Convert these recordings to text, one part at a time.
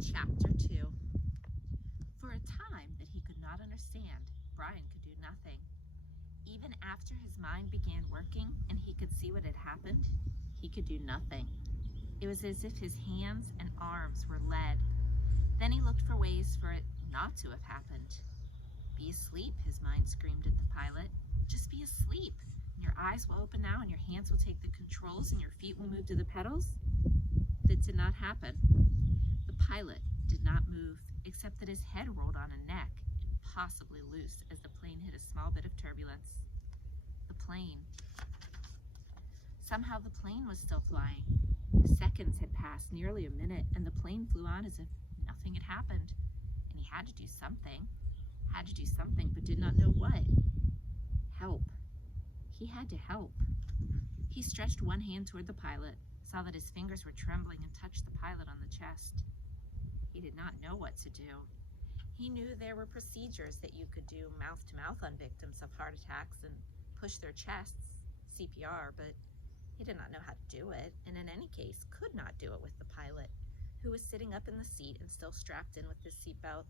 Chapter 2. For a time that he could not understand, Brian could do nothing. Even after his mind began working and he could see what had happened, he could do nothing. It was as if his hands and arms were lead. Then he looked for ways for it not to have happened. Be asleep, his mind screamed at the pilot. Just be asleep, and your eyes will open now and your hands will take the controls and your feet will move to the pedals. But it did not happen. The pilot did not move, except that his head rolled on a neck, impossibly loose as the plane hit a small bit of turbulence. Somehow the plane was still flying. Seconds had passed, nearly a minute, and the plane flew on as if nothing had happened. And he had to do something, but did not know what. Help. He had to help. He stretched one hand toward the pilot, saw that his fingers were trembling, and touched the pilot on the chest. He did not know what to do. He knew there were procedures that you could do mouth-to-mouth on victims of heart attacks and push their chests, CPR, but he did not know how to do it, and in any case could not do it with the pilot, who was sitting up in the seat and still strapped in with his seatbelt.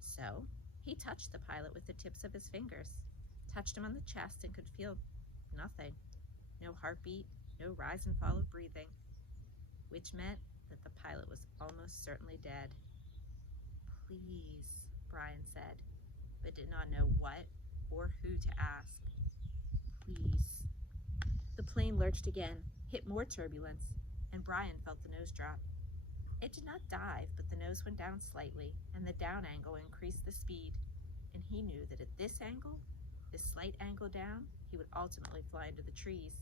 So he touched the pilot with the tips of his fingers, touched him on the chest, and could feel nothing. No heartbeat, no rise and fall of breathing, which meant that the pilot was almost certainly dead. Please, Brian said, but did not know what or who to ask. Please. The plane lurched again, hit more turbulence, and Brian felt the nose drop. It did not dive, but the nose went down slightly, and the down angle increased the speed, and he knew that at this angle, this slight angle down, he would ultimately fly into the trees.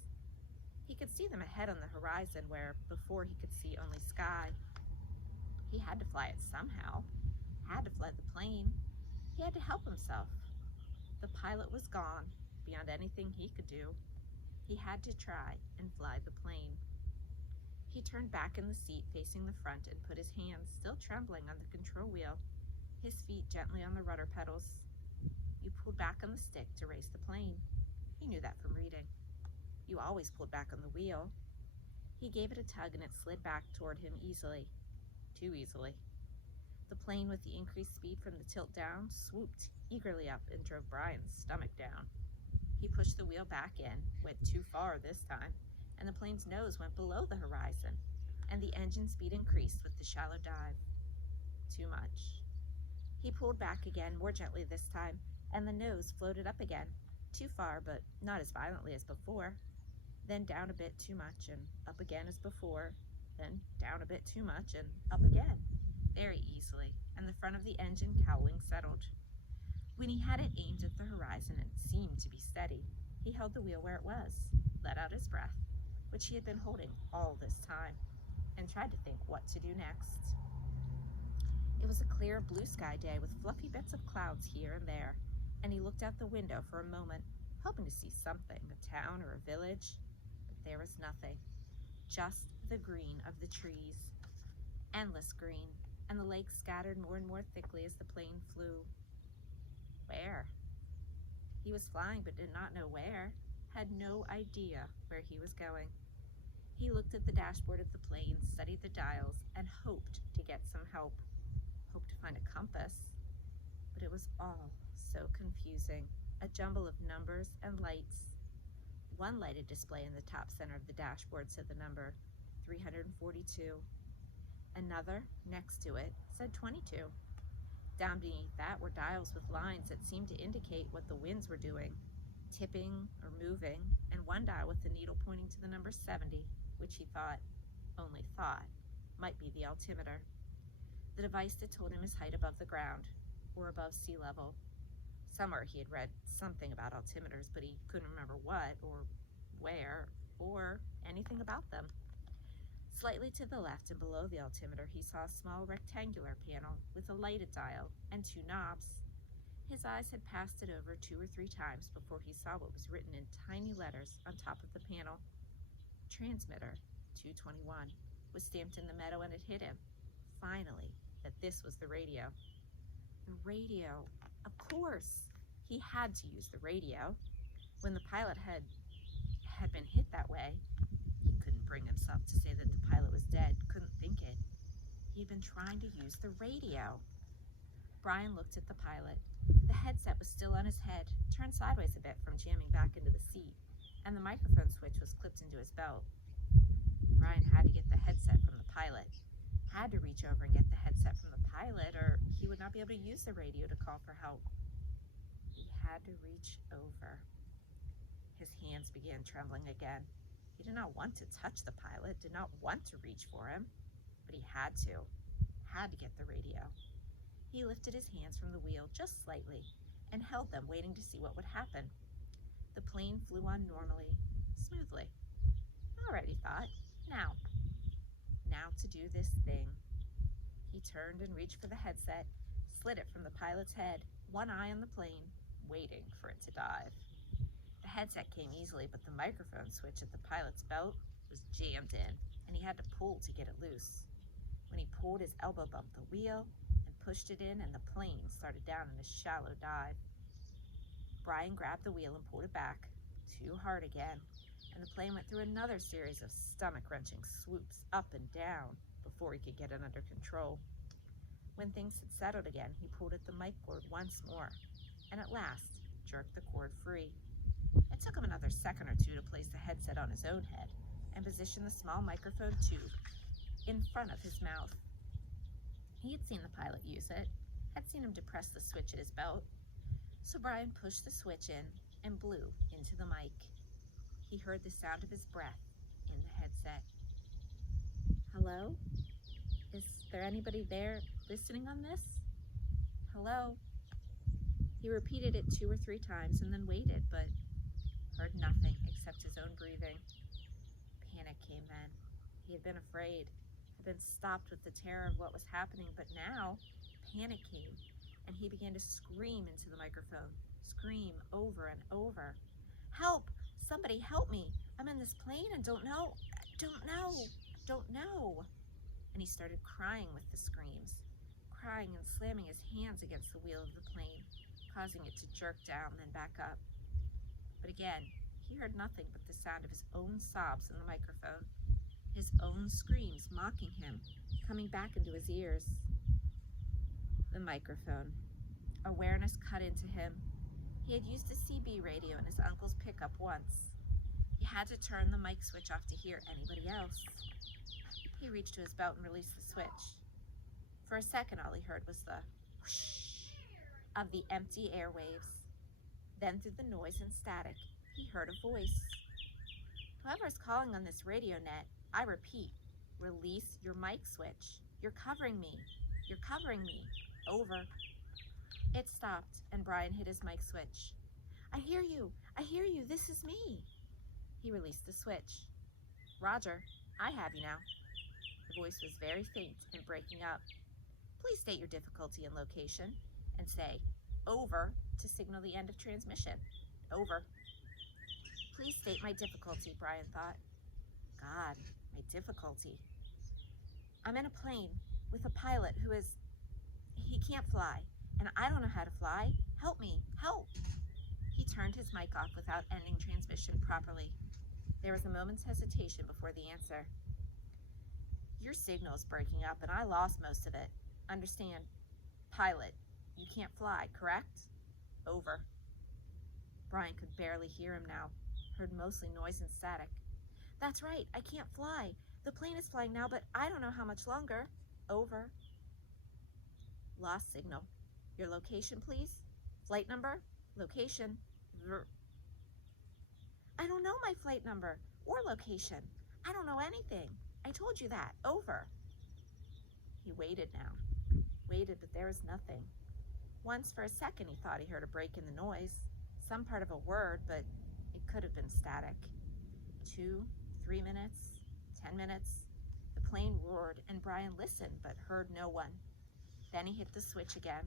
He could see them ahead on the horizon where before he could see only sky. He had to fly it somehow, had to fly the plane. He had to help himself. The pilot was gone, beyond anything he could do. He had to try and fly the plane. He turned back in the seat facing the front and put his hands, still trembling, on the control wheel, his feet gently on the rudder pedals. You pulled back on the stick to raise the plane. He knew that from reading. You always pulled back on the wheel. He gave it a tug and it slid back toward him easily. Too easily. The plane, with the increased speed from the tilt down, swooped eagerly up and drove Brian's stomach down. He pushed the wheel back in, went too far this time, and the plane's nose went below the horizon, and the engine speed increased with the shallow dive. Too much. He pulled back again, more gently this time, and the nose floated up again, too far, but not as violently as before. Then down a bit too much, and up again as before, then down a bit too much, and up again, very easily, and the front of the engine cowling settled. When he had it aimed at the horizon and seemed to be steady, he held the wheel where it was, let out his breath, which he had been holding all this time, and tried to think what to do next. It was a clear blue sky day with fluffy bits of clouds here and there, and he looked out the window for a moment, hoping to see something, a town or a village, but there was nothing, just the green of the trees, endless green, and the lake scattered more and more thickly as the plane flew. Where? He was flying but did not know where, had no idea where he was going. He looked at the dashboard of the plane, studied the dials, and hoped to get some help, hoped to find a compass, but it was all so confusing, a jumble of numbers and lights. One lighted display in the top center of the dashboard said the number 342. Another, next to it, said 22. Down beneath that were dials with lines that seemed to indicate what the winds were doing, tipping or moving, and one dial with the needle pointing to the number 70, which he only thought, might be the altimeter, the device that told him his height above the ground, or above sea level. Somewhere he had read something about altimeters, but he couldn't remember what, or where, or anything about them. Slightly to the left and below the altimeter, he saw a small rectangular panel with a lighted dial and two knobs. His eyes had passed it over 2 or 3 times before he saw what was written in tiny letters on top of the panel. Transmitter 221 was stamped in the meadow, and it hit him, finally, that this was the radio. The radio. Of course, he had to use the radio. When the pilot had been hit that way, he couldn't bring himself to say that the pilot was dead, couldn't think it. He had been trying to use the radio. Brian looked at the pilot. The headset was still on his head, turned sideways a bit from jamming back into the seat, and the microphone switch was clipped into his belt. Brian had to get the headset from the pilot. Had to reach over and get the headset from the pilot, or he would not be able to use the radio to call for help. He had to reach over. His hands began trembling again. He did not want to touch the pilot, did not want to reach for him, but he had to get the radio. He lifted his hands from the wheel just slightly and held them, waiting to see what would happen. The plane flew on normally, smoothly. All right, he thought. Now to do this thing. He turned and reached for the headset, slid it from the pilot's head, one eye on the plane, waiting for it to dive. The headset came easily, but the microphone switch at the pilot's belt was jammed in, and he had to pull to get it loose. When he pulled, his elbow bumped the wheel and pushed it in, and the plane started down in a shallow dive. Brian grabbed the wheel and pulled it back, too hard again, and the plane went through another series of stomach-wrenching swoops up and down before he could get it under control. When things had settled again, he pulled at the mic cord once more, and at last jerked the cord free. It took him another second or two to place the headset on his own head and position the small microphone tube in front of his mouth. He had seen the pilot use it, had seen him depress the switch at his belt, so Brian pushed the switch in and blew into the mic. He heard the sound of his breath in the headset. Hello? Is there anybody there listening on this? Hello? He repeated it 2 or 3 times and then waited, but heard nothing except his own breathing. Panic came then. He had been afraid, had been stopped with the terror of what was happening, but now panic came, and he began to scream into the microphone, scream over and over. Help! Somebody help me! I'm in this plane and don't know. And he started crying with the screams, crying and slamming his hands against the wheel of the plane, causing it to jerk down, then back up. But again, he heard nothing but the sound of his own sobs in the microphone, his own screams mocking him, coming back into his ears. The microphone. Awareness cut into him. He had used a CB radio in his uncle's pickup once. He had to turn the mic switch off to hear anybody else. He reached to his belt and released the switch. For a second, all he heard was the whoosh of the empty airwaves. Then through the noise and static, he heard a voice. Whoever's calling on this radio net, I repeat, release your mic switch. You're covering me. You're covering me. Over. It stopped, and Brian hit his mic switch. I hear you. This is me. He released the switch. Roger, I have you now. The voice was very faint and breaking up. Please state your difficulty and location, and say, over, to signal the end of transmission. Over. Please state my difficulty, Brian thought. God, my difficulty. I'm in a plane with a pilot he can't fly, and I don't know how to fly. Help me, help! He turned his mic off without ending transmission properly. There was a moment's hesitation before the answer. Your signal's breaking up, and I lost most of it. Understand? Pilot, you can't fly, correct? Over. Brian could barely hear him now, heard mostly noise and static. That's right, I can't fly. The plane is flying now, but I don't know how much longer. Over. Lost signal. Your location, please? Flight number? Location? I don't know my flight number or location. I don't know anything. I told you that. Over. He waited now. Waited, but there was nothing. Once for a second he thought he heard a break in the noise. Some part of a word, but it could have been static. 2, 3 minutes, 10 minutes. The plane roared, and Brian listened, but heard no one. Then he hit the switch again.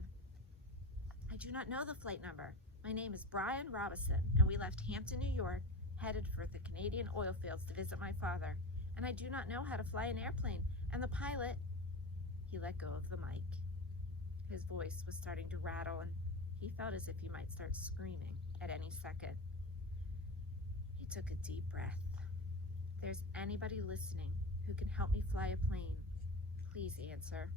I do not know the flight number. My name is Brian Robison, and we left Hampton, New York, headed for the Canadian oil fields to visit my father. And I do not know how to fly an airplane. And the pilot... He let go of the mic. His voice was starting to rattle, and he felt as if he might start screaming at any second. He took a deep breath. If there's anybody listening who can help me fly a plane, Please answer.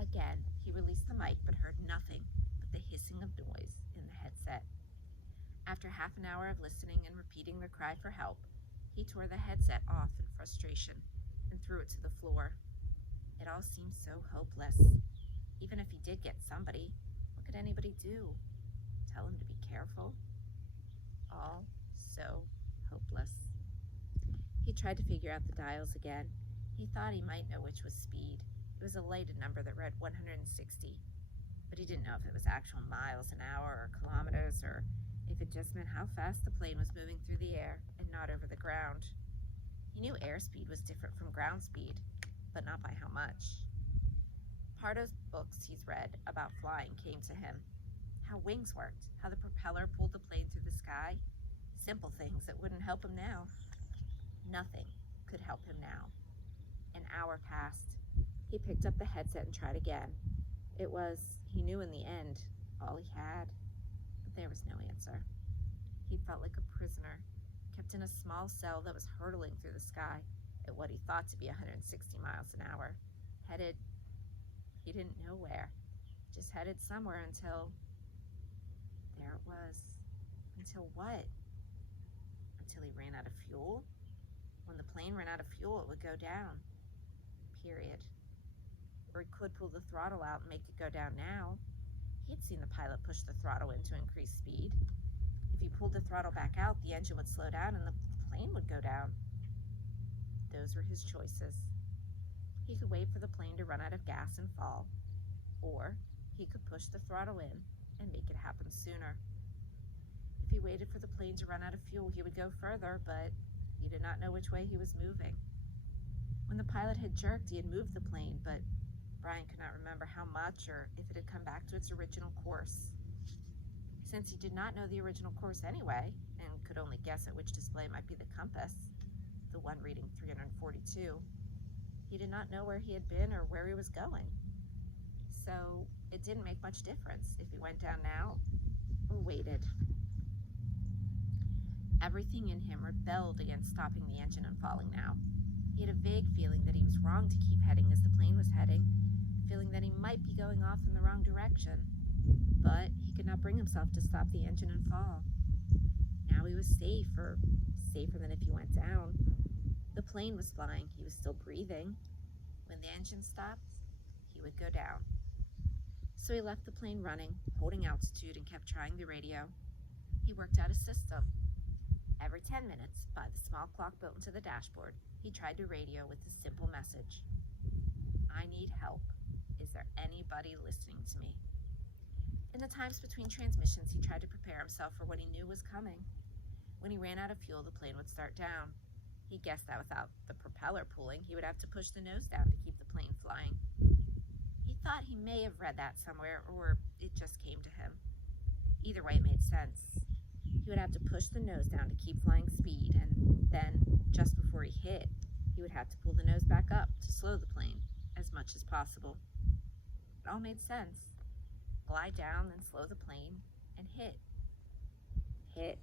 Again, he released the mic but heard nothing but the hissing of noise in the headset. After half an hour of listening and repeating the cry for help, he tore the headset off in frustration and threw it to the floor. It all seemed so hopeless. Even if he did get somebody, what could anybody do? Tell him to be careful? All so hopeless. He tried to figure out the dials again. He thought he might know which was speed. It was a lighted number that read 160, but he didn't know if it was actual miles an hour or kilometers, or if it just meant how fast the plane was moving through the air and not over the ground. He knew airspeed was different from ground speed, but not by how much. Part of books he's read about flying came to him. How wings worked, how the propeller pulled the plane through the sky. Simple things that wouldn't help him now. Nothing could help him now. An hour passed. He picked up the headset and tried again. It was, he knew in the end, all he had. But there was no answer. He felt like a prisoner, kept in a small cell that was hurtling through the sky at what he thought to be 160 miles an hour. Headed, he didn't know where, just headed somewhere until, there it was. Until what? Until he ran out of fuel? When the plane ran out of fuel, it would go down. Period. Or he could pull the throttle out and make it go down now. He had seen the pilot push the throttle in to increase speed. If he pulled the throttle back out, the engine would slow down and the plane would go down. Those were his choices. He could wait for the plane to run out of gas and fall, or he could push the throttle in and make it happen sooner. If he waited for the plane to run out of fuel, he would go further, but he did not know which way he was moving. When the pilot had jerked, he had moved the plane, but Brian could not remember how much or if it had come back to its original course. Since he did not know the original course anyway, and could only guess at which display might be the compass, the one reading 342, he did not know where he had been or where he was going. So it didn't make much difference if he went down now or waited. Everything in him rebelled against stopping the engine and falling now. He had a vague feeling that he was wrong to keep heading as the plane was heading, a feeling that he might be going off in the wrong direction. But he could not bring himself to stop the engine and fall. Now he was safe, or safer than if he went down. The plane was flying, he was still breathing. When the engine stopped, he would go down. So he left the plane running, holding altitude, and kept trying the radio. He worked out a system. Every 10 minutes, by the small clock built into the dashboard, he tried to radio with a simple message. I need help. Is there anybody listening to me? In the times between transmissions, he tried to prepare himself for what he knew was coming. When he ran out of fuel, the plane would start down. He guessed that without the propeller pulling, he would have to push the nose down to keep the plane flying. He thought he may have read that somewhere, or it just came to him. Either way, it made sense. He would have to push the nose down to keep flying speed, and then, just before he hit, he would have to pull the nose back up to slow the plane as much as possible. It all made sense. Glide down, then slow the plane, and hit. Hit.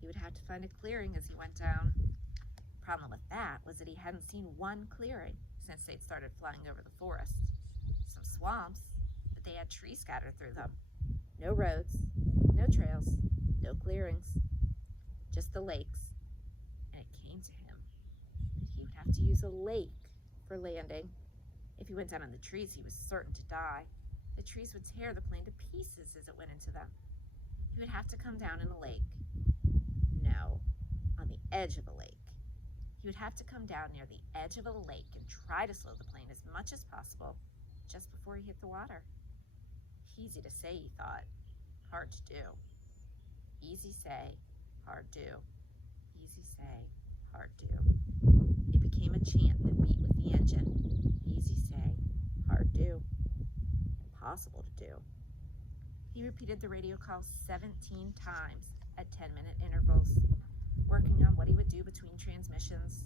He would have to find a clearing as he went down. The problem with that was that he hadn't seen one clearing since they'd started flying over the forest. Some swamps, but they had trees scattered through them. No roads, no trails, no clearings, just the lakes. And it came to him that he would have to use a lake for landing. If he went down in the trees, he was certain to die. The trees would tear the plane to pieces as it went into them. He would have to come down in a lake. No, on the edge of a lake. He would have to come down near the edge of a lake and try to slow the plane as much as possible just before he hit the water. Easy to say, he thought. Hard to do. Easy say, hard do. Easy say, hard do. It became a chant that beat with the engine. Easy say, hard do. Impossible to do. He repeated the radio call 17 times at 10-minute intervals, working on what he would do between transmissions.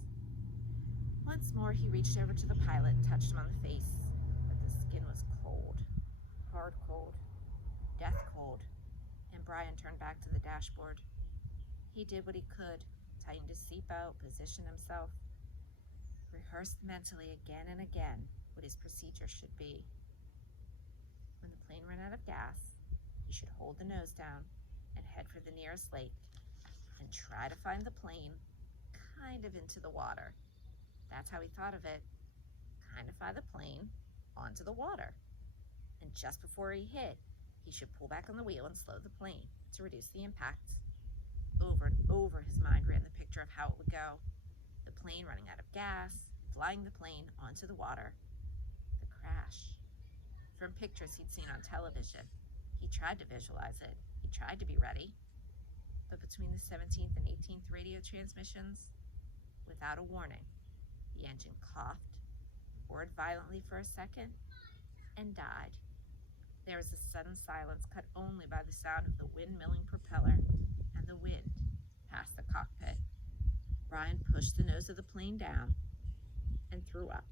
Once more, he reached over to the pilot and touched him on the face, but the skin was cold, hard cold, death cold, and Brian turned back to the dashboard. He did what he could, tightened his seatbelt, positioned himself. rehearsed mentally again and again what his procedure should be. When the plane ran out of gas, he should hold the nose down and head for the nearest lake and try to find the plane kind of into the water. That's how he thought of it. Kind of fly the plane onto the water. And just before he hit, he should pull back on the wheel and slow the plane to reduce the impact. Over and over his mind ran the picture of how it would go. The plane running out of gas, flying the plane onto the water, the crash. From pictures he'd seen on television, he tried to visualize it. He tried to be ready. But between the 17th and 18th radio transmissions, without a warning, the engine coughed, roared violently for a second, and died. There was a sudden silence cut only by the sound of the wind-milling propeller and the wind past the cockpit. Brian pushed the nose of the plane down and threw up.